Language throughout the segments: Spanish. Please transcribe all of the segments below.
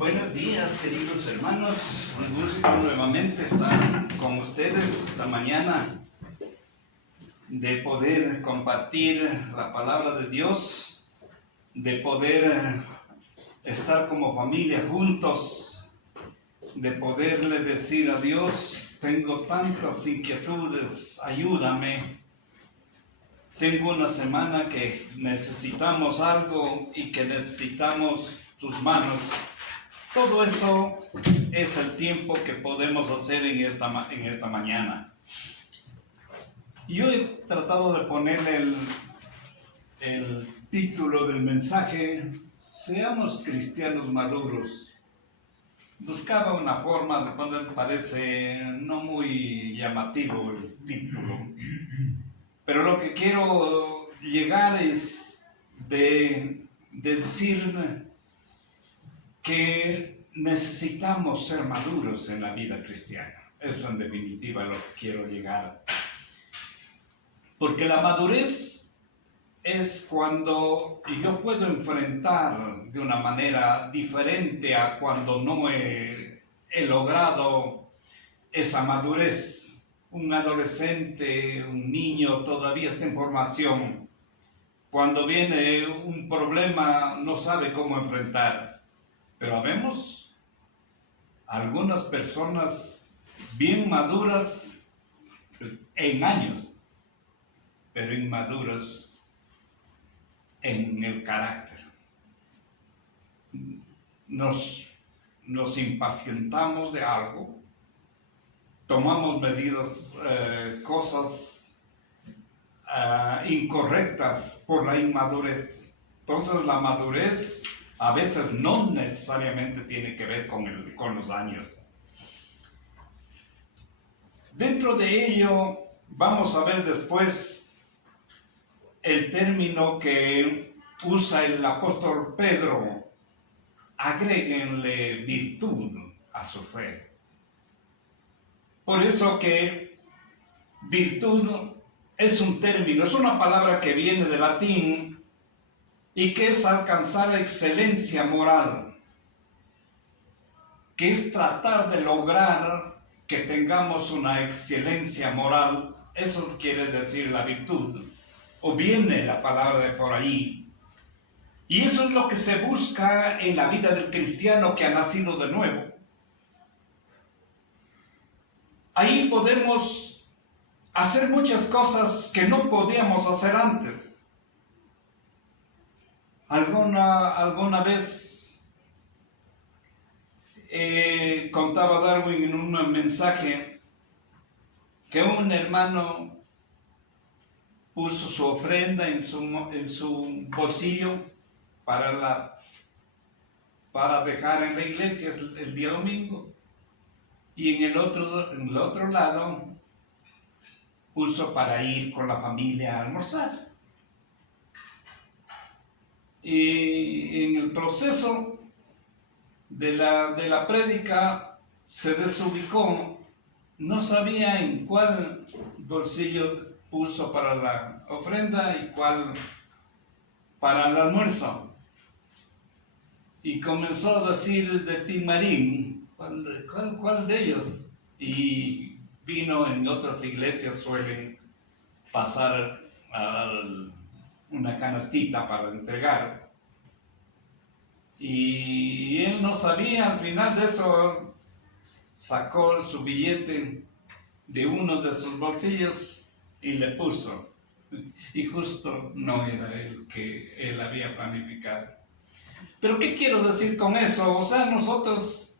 Buenos días, queridos hermanos. Un gusto nuevamente estar con ustedes esta mañana, de poder compartir la palabra de Dios, de poder estar como familia juntos, de poderle decir a Dios: tengo tantas inquietudes, ayúdame. Tengo una semana que necesitamos algo y que necesitamos tus manos. Todo eso es el tiempo que podemos hacer en esta mañana. Yo he tratado de ponerle el título del mensaje: Seamos cristianos maduros. Buscaba una forma de poner, parece no muy llamativo el título, pero lo que quiero llegar es de decir que necesitamos ser maduros en la vida cristiana. Eso en definitiva lo que quiero llegar. Porque la madurez es cuando yo puedo enfrentar de una manera diferente a cuando no he logrado esa madurez. Un adolescente, un niño todavía está en formación. Cuando viene un problema no sabe cómo enfrentar. Pero habemos algunas personas bien maduras en años, pero inmaduras en el carácter. Nos impacientamos de algo, tomamos medidas, cosas incorrectas por la inmadurez. Entonces la madurez a veces no necesariamente tiene que ver con los años. Dentro de ello vamos a ver después el término que usa el apóstol Pedro: agréguenle virtud a su fe. Por eso que virtud es un término, es una palabra que viene del latín y que es alcanzar excelencia moral, que es tratar de lograr que tengamos una excelencia moral. Eso quiere decir la virtud, o viene la palabra de por ahí. Y eso es lo que se busca en la vida del cristiano que ha nacido de nuevo. Ahí podemos hacer muchas cosas que no podíamos hacer antes. Alguna vez contaba Darwin en un mensaje que un hermano puso su ofrenda en su bolsillo para dejar en la iglesia el día domingo, y en el otro lado puso para ir con la familia a almorzar. Y en el proceso de la prédica se desubicó, no sabía en cuál bolsillo puso para la ofrenda y cuál para el almuerzo. Y comenzó a decir de Tim Marín, ¿cuál de ellos? Y vino, en otras iglesias suelen pasar una canastita para entregar, y él no sabía. Al final de eso sacó su billete de uno de sus bolsillos y le puso, y justo no era el que él había planificado. Pero ¿qué quiero decir con eso? O sea, nosotros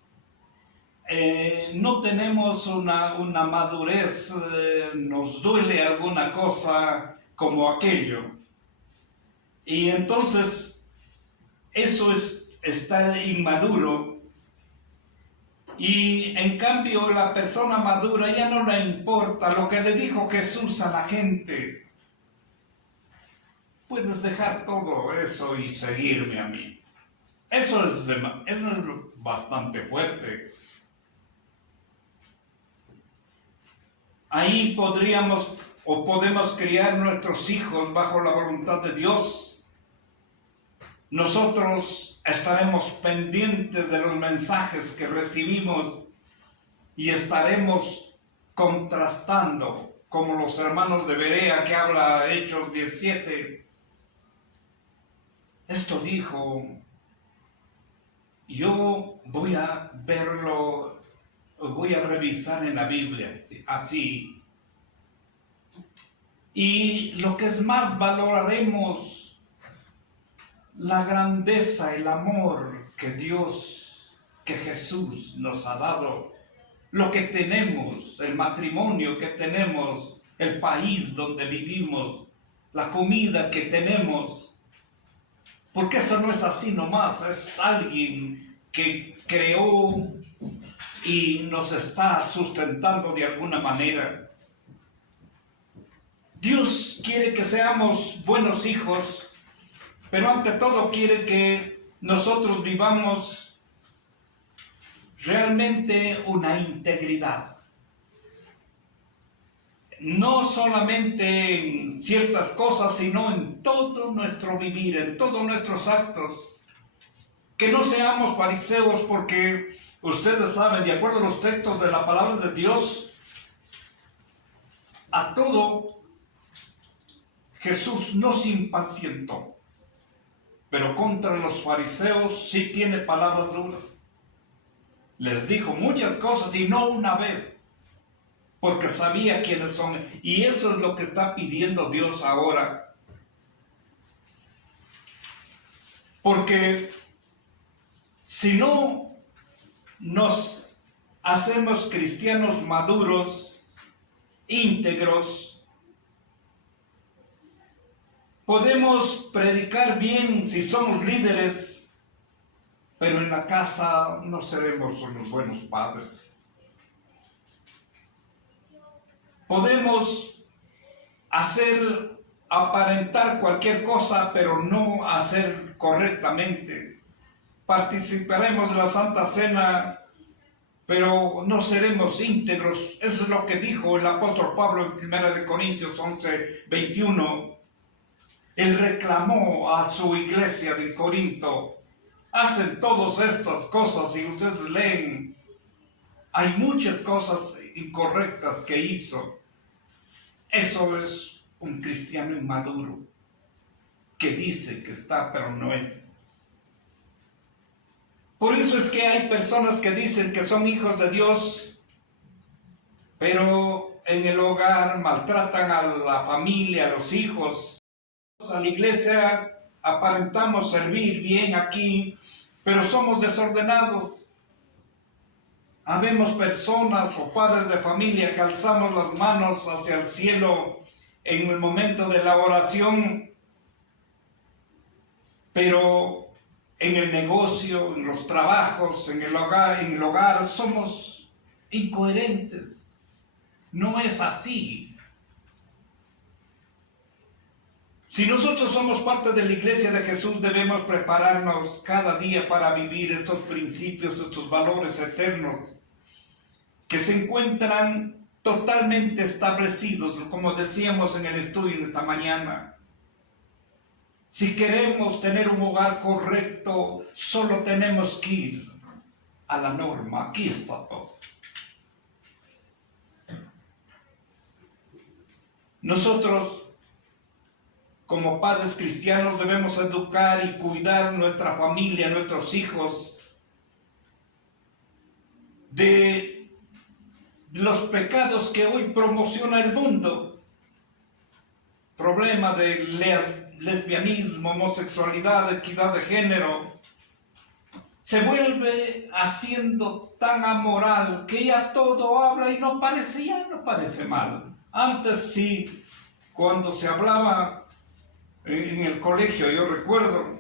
no tenemos una madurez, nos duele alguna cosa como aquello. Y entonces eso es estar inmaduro. Y en cambio la persona madura ya no le importa lo que le dijo Jesús a la gente: puedes dejar todo eso y seguirme a mí. Eso es bastante fuerte. Ahí podemos criar nuestros hijos bajo la voluntad de Dios. nosotros estaremos pendientes de los mensajes que recibimos y estaremos contrastando, como los hermanos de Berea que habla Hechos 17. Esto dijo, yo voy a verlo, voy a revisar en la Biblia, así. Y lo que es más, valoraremos la grandeza, el amor que Dios, que Jesús nos ha dado, lo que tenemos, el matrimonio que tenemos, el país donde vivimos, la comida que tenemos, porque eso no es así nomás, es alguien que creó y nos está sustentando de alguna manera. Dios quiere que seamos buenos hijos, pero ante todo quiere que nosotros vivamos realmente una integridad. No solamente en ciertas cosas, sino en todo nuestro vivir, en todos nuestros actos. Que no seamos fariseos, porque ustedes saben, de acuerdo a los textos de la palabra de Dios, a todo Jesús no se impacientó, pero contra los fariseos sí tiene palabras duras. Les dijo muchas cosas y no una vez, porque sabía quiénes son. Y eso es lo que está pidiendo Dios ahora. Porque si no nos hacemos cristianos maduros, íntegros, podemos predicar bien si somos líderes, pero en la casa no seremos unos buenos padres. Podemos aparentar cualquier cosa, pero no hacer correctamente. Participaremos de la Santa Cena, pero no seremos íntegros. Eso es lo que dijo el apóstol Pablo en 1 Corintios 11, 21. Él reclamó a su iglesia de Corinto. Hacen todas estas cosas y ustedes leen. Hay muchas cosas incorrectas que hizo. Eso es un cristiano inmaduro que dice que está, pero no es. Por eso es que hay personas que dicen que son hijos de Dios, pero en el hogar maltratan a la familia, a los hijos. A la iglesia aparentamos servir bien aquí, pero somos desordenados. Habemos personas o padres de familia que alzamos las manos hacia el cielo en el momento de la oración, pero en el negocio, en los trabajos, en el hogar somos incoherentes. No es así. Si nosotros somos parte de la iglesia de Jesús, debemos prepararnos cada día para vivir estos principios, estos valores eternos que se encuentran totalmente establecidos, como decíamos en el estudio de esta mañana. Si queremos tener un hogar correcto, solo tenemos que ir a la norma. Aquí está todo. Nosotros, como padres cristianos, debemos educar y cuidar nuestra familia, nuestros hijos, de los pecados que hoy promociona el mundo. Problema de lesbianismo, homosexualidad, equidad de género. Se vuelve haciendo tan amoral que ya todo habla y no parece mal. Antes sí, cuando se hablaba en el colegio, yo recuerdo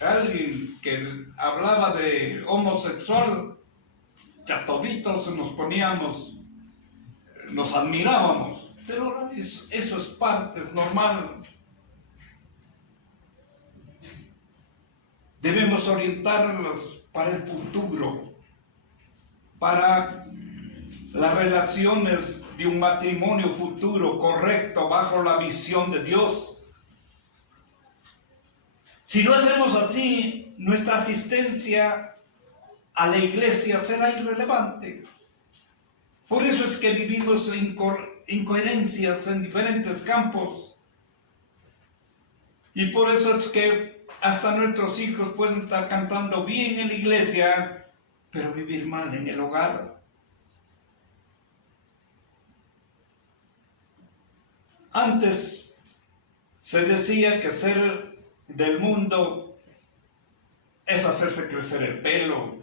alguien que hablaba de homosexual, ya toditos nos poníamos, nos admirábamos, pero eso es parte, es normal. Debemos orientarlos para el futuro, para las relaciones de un matrimonio futuro correcto bajo la visión de Dios. Si lo hacemos así, nuestra asistencia a la iglesia será irrelevante. Por eso es que vivimos incoherencias en diferentes campos. Y por eso es que hasta nuestros hijos pueden estar cantando bien en la iglesia, pero vivir mal en el hogar. Antes se decía que ser del mundo es hacerse crecer el pelo,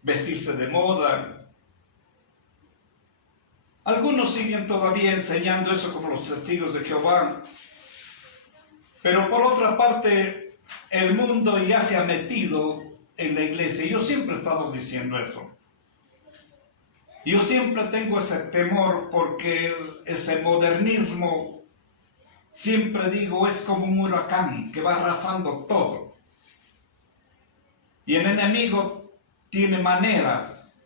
vestirse de moda. Algunos siguen todavía enseñando eso como los testigos de Jehová. Pero por otra parte, el mundo ya se ha metido en la iglesia. Yo siempre he estado diciendo eso. Yo siempre tengo ese temor porque ese modernismo, siempre digo, es como un huracán que va arrasando todo. Y el enemigo tiene maneras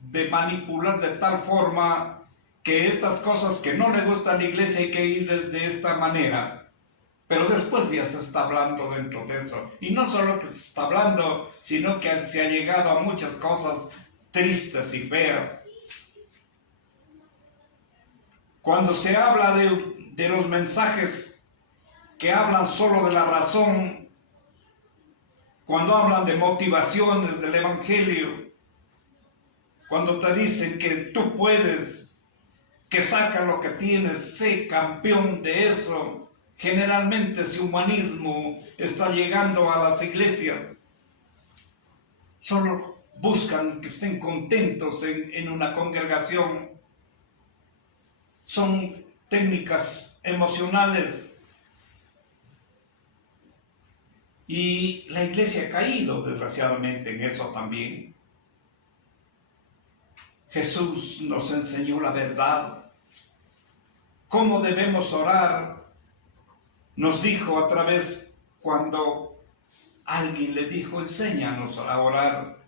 de manipular de tal forma que estas cosas que no le gustan a la iglesia hay que ir de esta manera. Pero después ya se está hablando dentro de eso. Y no solo que se está hablando, sino que se ha llegado a muchas cosas tristes y feas. Cuando se habla de los mensajes que hablan solo de la razón, cuando hablan de motivaciones del Evangelio, cuando te dicen que tú puedes, que saca lo que tienes, sé campeón de eso. Generalmente ese humanismo está llegando a las iglesias. Solo buscan que estén contentos en una congregación. Son técnicas emocionales. Y la iglesia ha caído desgraciadamente en eso también. Jesús nos enseñó la verdad. ¿Cómo debemos orar? Nos dijo a través cuando alguien le dijo, enséñanos a orar.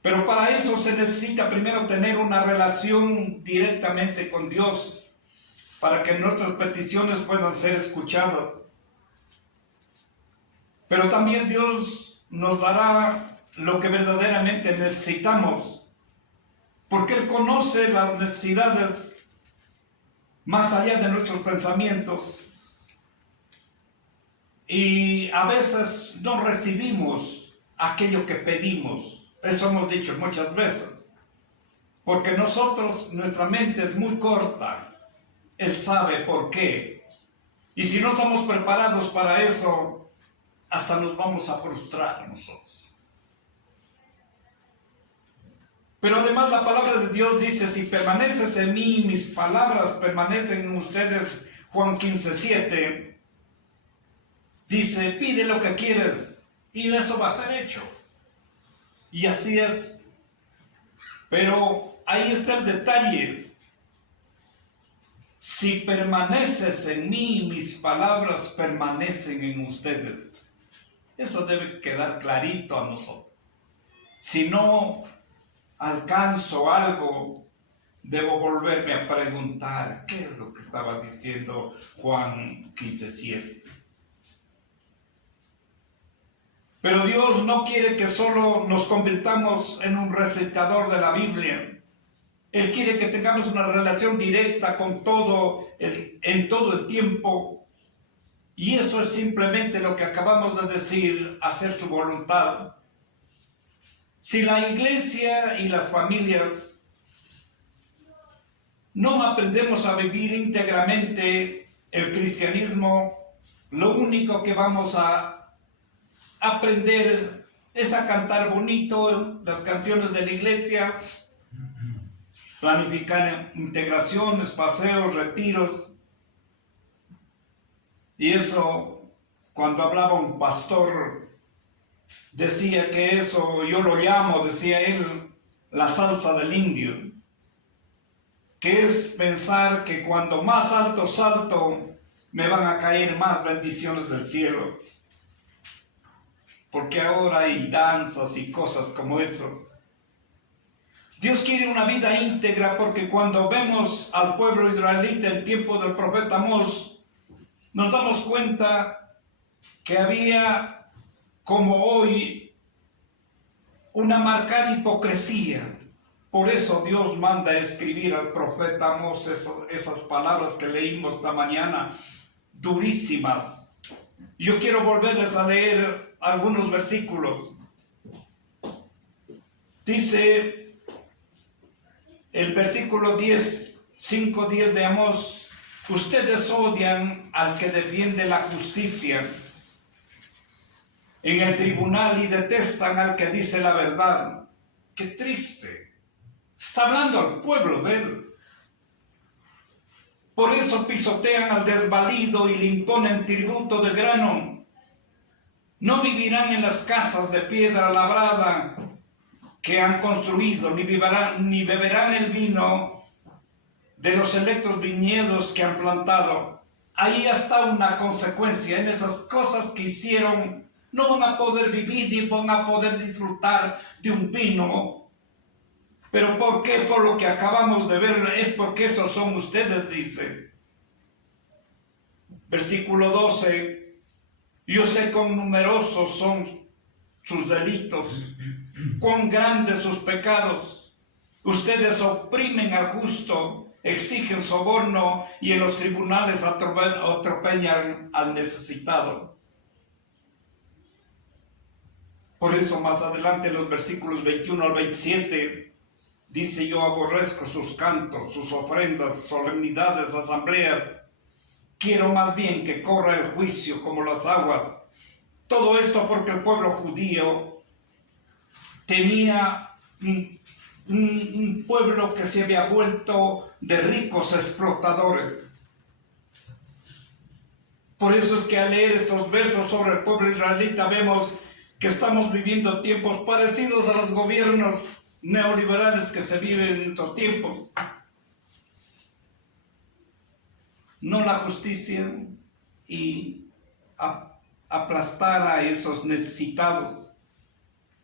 Pero para eso se necesita primero tener una relación directamente con Dios, para que nuestras peticiones puedan ser escuchadas. Pero también Dios nos dará lo que verdaderamente necesitamos, porque Él conoce las necesidades más allá de nuestros pensamientos. Y a veces no recibimos aquello que pedimos. Eso hemos dicho muchas veces. Porque nuestra mente es muy corta. Él sabe por qué. Y si no estamos preparados para eso, hasta nos vamos a frustrar nosotros. Pero además la palabra de Dios dice, si permaneces en mí, mis palabras permanecen en ustedes. Juan 15:7 dice, pide lo que quieres y eso va a ser hecho. Y así es. Pero ahí está el detalle. Si permaneces en mí, mis palabras permanecen en ustedes. Eso debe quedar clarito a nosotros. Si no alcanzo algo, debo volverme a preguntar qué es lo que estaba diciendo Juan 15:7. Pero Dios no quiere que solo nos convirtamos en un recitador de la Biblia. Él quiere que tengamos una relación directa con en todo el tiempo. Y eso es simplemente lo que acabamos de decir, hacer su voluntad. Si la iglesia y las familias no aprendemos a vivir íntegramente el cristianismo, lo único que vamos a aprender es a cantar bonito las canciones de la iglesia, planificar integraciones, paseos, retiros. Y eso, cuando hablaba un pastor, decía que eso, yo lo llamo, decía él, la salsa del indio, que es pensar que cuando más alto salto, me van a caer más bendiciones del cielo. Porque ahora hay danzas y cosas como eso. Dios quiere una vida íntegra porque cuando vemos al pueblo israelita en tiempo del profeta Amós, nos damos cuenta que había, como hoy, una marcada hipocresía. Por eso Dios manda a escribir al profeta Amós esas palabras que leímos esta mañana, durísimas. Yo quiero volverles a leer algunos versículos. Dice el versículo 10, 5:10 de Amós: ustedes odian al que defiende la justicia en el tribunal y detestan al que dice la verdad. ¡Qué triste! Está hablando al pueblo de él. Por eso pisotean al desvalido y le imponen tributo de grano. No vivirán en las casas de piedra labrada que han construido, ni beberán el vino de los selectos viñedos que han plantado. Ahí está una consecuencia. En esas cosas que hicieron, no van a poder vivir ni van a poder disfrutar de un vino. ¿Pero por qué? Por lo que acabamos de ver, es porque esos son ustedes, dice. Versículo 12: yo sé cuán numerosos son sus delitos, cuán grandes sus pecados. Ustedes oprimen al justo, exigen soborno y en los tribunales atropellan al necesitado. Por eso más adelante en los versículos 21 al 27 dice: yo aborrezco sus cantos, sus ofrendas, solemnidades, asambleas. Quiero más bien que corra el juicio como las aguas. Todo esto porque el pueblo judío tenía un pueblo que se había vuelto de ricos explotadores. Por eso es que al leer estos versos sobre el pueblo israelita vemos que estamos viviendo tiempos parecidos a los gobiernos neoliberales que se viven en estos tiempos. No la justicia y aplastar a esos necesitados,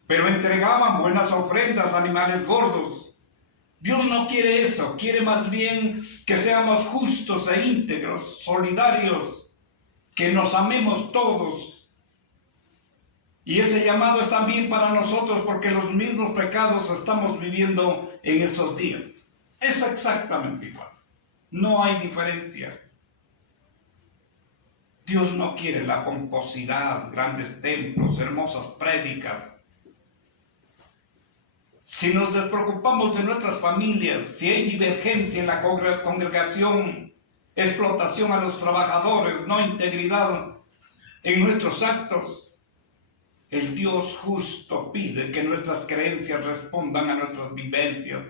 pero entregaban buenas ofrendas a animales gordos. Dios no quiere eso, quiere más bien que seamos justos e íntegros, solidarios, que nos amemos todos. Y ese llamado es también para nosotros porque los mismos pecados estamos viviendo en estos días. Es exactamente igual. No hay diferencia. Dios no quiere la pomposidad, grandes templos, hermosas prédicas. Si nos despreocupamos de nuestras familias, si hay divergencia en la congregación, explotación a los trabajadores, no integridad en nuestros actos, el Dios justo pide que nuestras creencias respondan a nuestras vivencias.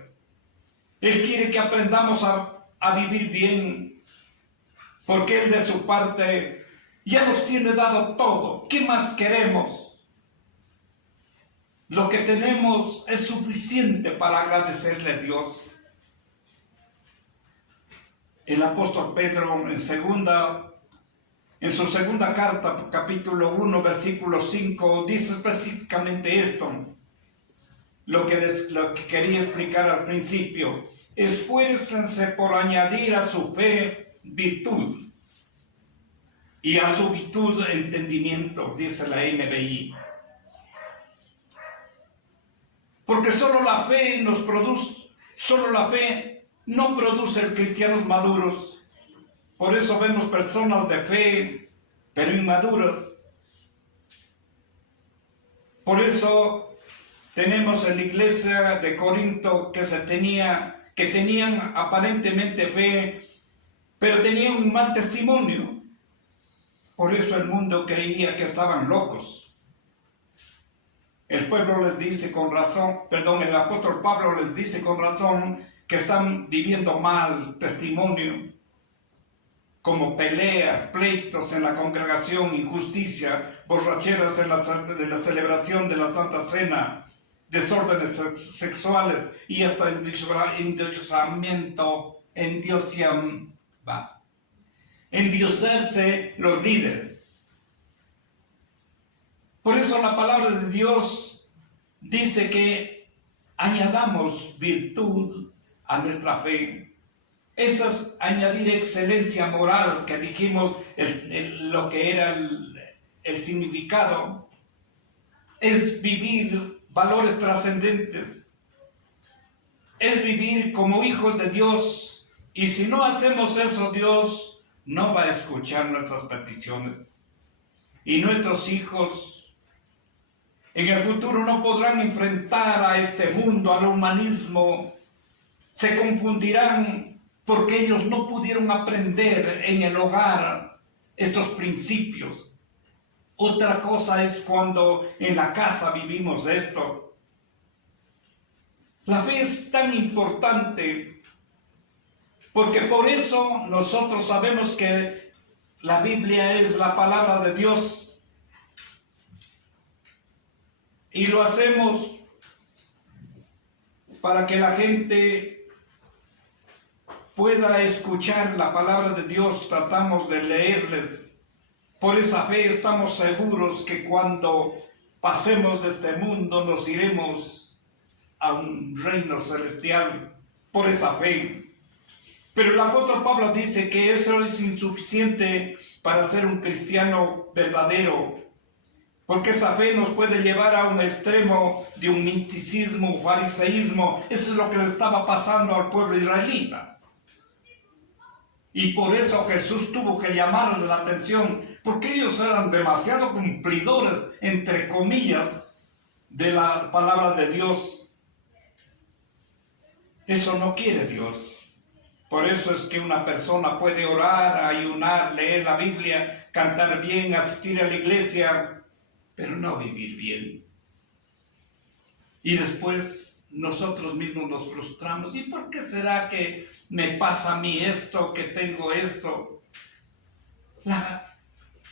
Él quiere que aprendamos a vivir bien, porque Él de su parte ya nos tiene dado todo. ¿Qué más queremos? Lo que tenemos es suficiente para agradecerle a Dios. El apóstol Pedro en su segunda carta, capítulo 1, versículo 5, dice específicamente esto, lo que quería explicar al principio: esfuércense por añadir a su fe virtud, y a su virtud entendimiento, dice la NBI. Porque solo la fe no produce cristianos maduros. Por eso vemos personas de fe, pero inmaduras. Por eso tenemos en la iglesia de Corinto que tenían aparentemente fe, pero tenían un mal testimonio. Por eso el mundo creía que estaban locos. El apóstol Pablo les dice con razón que están viviendo mal testimonio, como peleas, pleitos en la congregación, injusticia, borracheras en de la celebración de la Santa Cena, desórdenes sexuales y hasta endiosarse los líderes. Por eso la palabra de Dios dice que añadamos virtud a nuestra fe. Eso es añadir excelencia moral, que dijimos lo que era el significado. Es vivir valores trascendentes. Es vivir como hijos de Dios. Y si no hacemos eso, Dios no va a escuchar nuestras peticiones. Y nuestros hijos en el futuro no podrán enfrentar a este mundo, al humanismo. Se confundirán porque ellos no pudieron aprender en el hogar estos principios. Otra cosa es cuando en la casa vivimos esto. La fe es tan importante porque por eso nosotros sabemos que la Biblia es la palabra de Dios y lo hacemos para que la gente pueda escuchar la palabra de Dios. Tratamos de leerles. Por esa fe estamos seguros que cuando pasemos de este mundo nos iremos a un reino celestial por esa fe. Pero el apóstol Pablo dice que eso es insuficiente para ser un cristiano verdadero, porque esa fe nos puede llevar a un extremo de un misticismo, fariseísmo. Eso es lo que le estaba pasando al pueblo israelita. Y por eso Jesús tuvo que llamarles la atención, porque ellos eran demasiado cumplidores, entre comillas, de la palabra de Dios. Eso no quiere Dios. Por eso es que una persona puede orar, ayunar, leer la Biblia, cantar bien, asistir a la iglesia, pero no vivir bien. Y después nosotros mismos nos frustramos. ¿Y por qué será que me pasa a mí esto, que tengo esto? La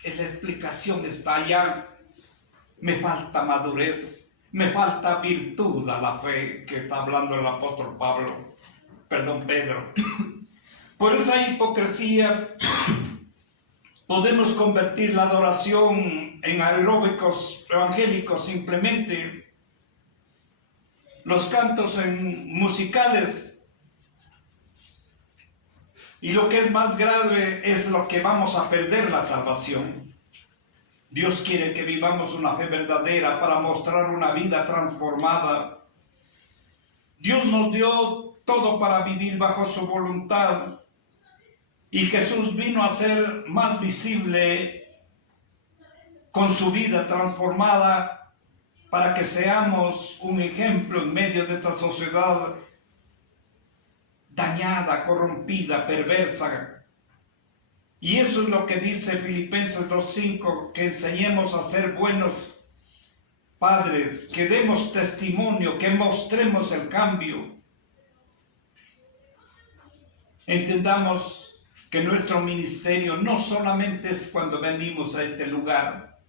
explicación está allá. Me falta madurez, me falta virtud a la fe que está hablando el apóstol Pedro. Por esa hipocresía podemos convertir la adoración en aeróbicos evangélicos simplemente, los cantos en musicales, y lo que es más grave es lo que vamos a perder la salvación. Dios quiere que vivamos una fe verdadera para mostrar una vida transformada. Dios nos dio todo para vivir bajo su voluntad. Y Jesús vino a ser más visible con su vida transformada para que seamos un ejemplo en medio de esta sociedad dañada, corrompida, perversa. Y eso es lo que dice Filipenses 2:5, que enseñemos a ser buenos padres, que demos testimonio, que mostremos el cambio. Entendamos que nuestro ministerio no solamente es cuando venimos a este lugar.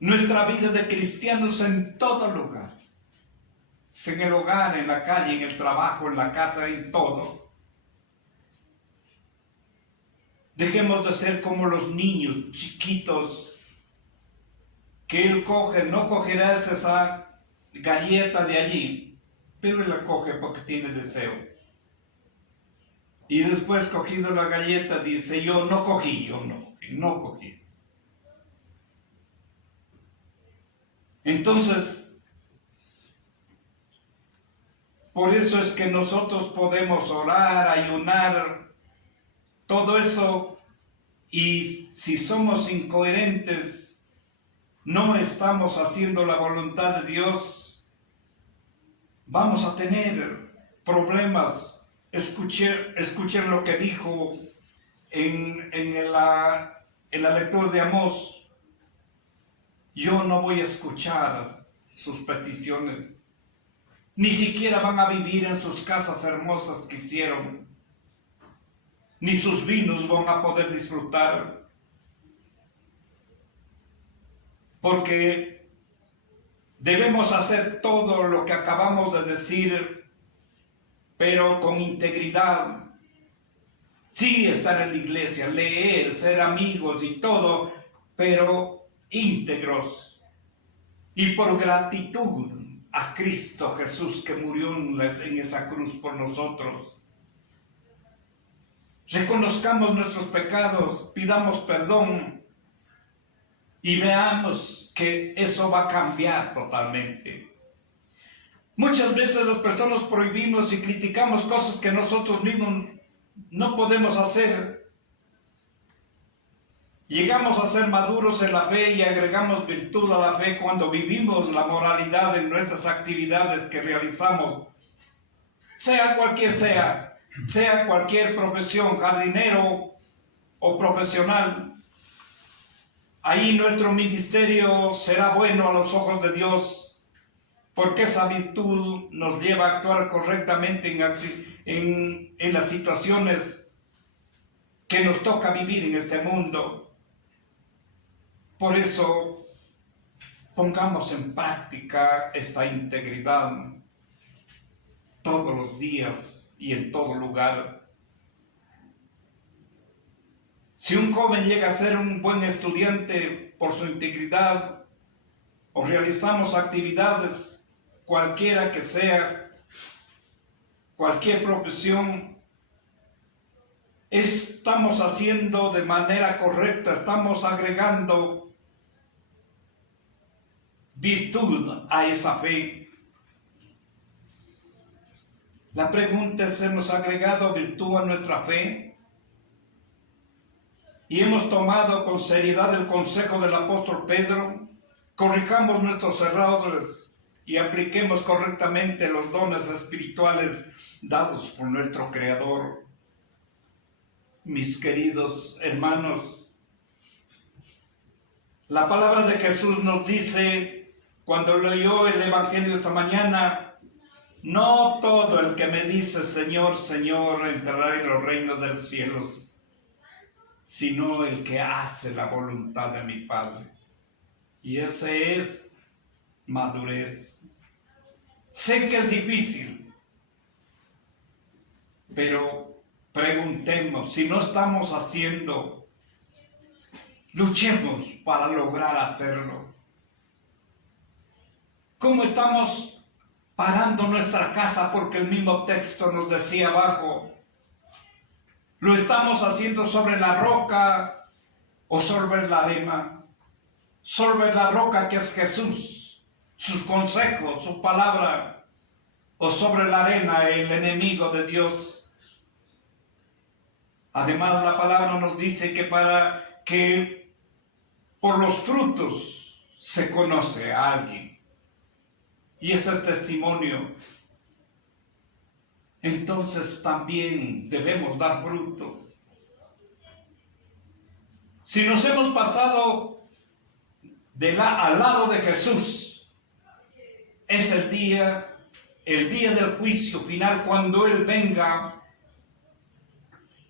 Nuestra vida de cristianos en todo lugar. Es en el hogar, en la calle, en el trabajo, en la casa, en todo. Dejemos de ser como los niños chiquitos que él coge, no cogerá esa galleta de allí, pero él la coge porque tiene deseo. Y después, cogido la galleta, dice, yo no cogí. Entonces, por eso es que nosotros podemos orar, ayunar, todo eso, y si somos incoherentes, no estamos haciendo la voluntad de Dios, vamos a tener problemas. Escuchen lo que dijo en la lectura de Amós. Yo no voy a escuchar sus peticiones. Ni siquiera van a vivir en sus casas hermosas que hicieron. Ni sus vinos van a poder disfrutar. Porque debemos hacer todo lo que acabamos de decir, pero con integridad. Sí, estar en la iglesia, leer, ser amigos y todo, pero íntegros. Y por gratitud a Cristo Jesús que murió en esa cruz por nosotros. reconozcamos nuestros pecados, pidamos perdón y veamos que eso va a cambiar totalmente. Muchas veces las personas prohibimos y criticamos cosas que nosotros mismos no podemos hacer. Llegamos a ser maduros en la fe y agregamos virtud a la fe cuando vivimos la moralidad en nuestras actividades que realizamos, sea cualquier profesión, jardinero o profesional. Ahí nuestro ministerio será bueno a los ojos de Dios, porque esa virtud nos lleva a actuar correctamente en las situaciones que nos toca vivir en este mundo. Por eso, pongamos en práctica esta integridad todos los días y en todo lugar. Si un joven llega a ser un buen estudiante por su integridad, o realizamos actividades, cualquiera que sea, cualquier profesión, estamos haciendo de manera correcta, estamos agregando virtud a esa fe. La pregunta es, ¿hemos agregado virtud a nuestra fe? ¿Y hemos tomado con seriedad el consejo del apóstol Pedro? Corrijamos nuestros errores y apliquemos correctamente los dones espirituales dados por nuestro Creador. Mis queridos hermanos, la palabra de Jesús nos dice, cuando leyó el Evangelio esta mañana, no todo el que me dice Señor, Señor, entrará en los reinos del cielo, sino el que hace la voluntad de mi Padre. Y ese es madurez. Sé que es difícil, pero preguntemos, si no estamos haciendo, luchemos para lograr hacerlo. ¿Cómo estamos parando nuestra casa? Porque el mismo texto nos decía abajo, ¿lo estamos haciendo sobre la roca o sobre la arena? Sobre la roca, que es Jesús, sus consejos, su palabra, o sobre la arena, el enemigo de Dios. Además, la palabra nos dice que por los frutos se conoce a alguien. Y ese es testimonio. Entonces también debemos dar fruto. Si nos hemos pasado al lado de Jesús, es el día del juicio final, cuando Él venga,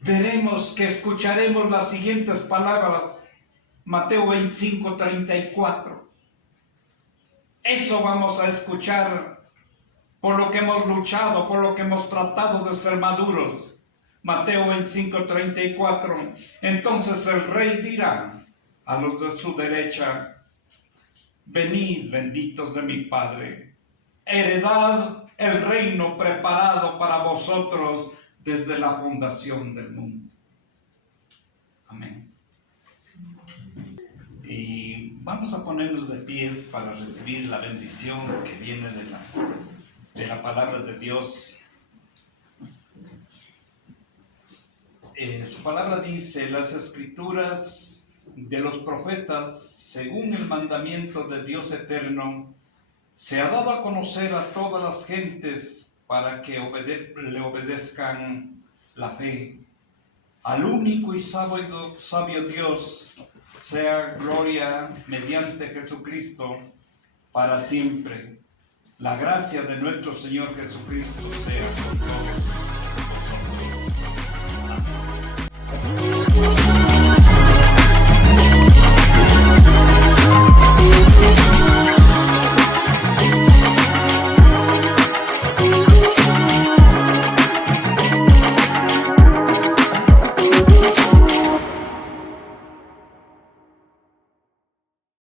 veremos que escucharemos las siguientes palabras, Mateo 25:34. Eso vamos a escuchar por lo que hemos luchado, por lo que hemos tratado de ser maduros. Mateo 25:34. Entonces el rey dirá a los de su derecha, venid, benditos de mi Padre, heredad el reino preparado para vosotros desde la fundación del mundo. Amén. Y vamos a ponernos de pies para recibir la bendición que viene de la palabra de Dios. Su palabra dice, las escrituras de los profetas, según el mandamiento de Dios eterno, se ha dado a conocer a todas las gentes para que le obedezcan la fe. Al único y sabio Dios sea gloria mediante Jesucristo para siempre. La gracia de nuestro Señor Jesucristo sea con todos nosotros. Amén.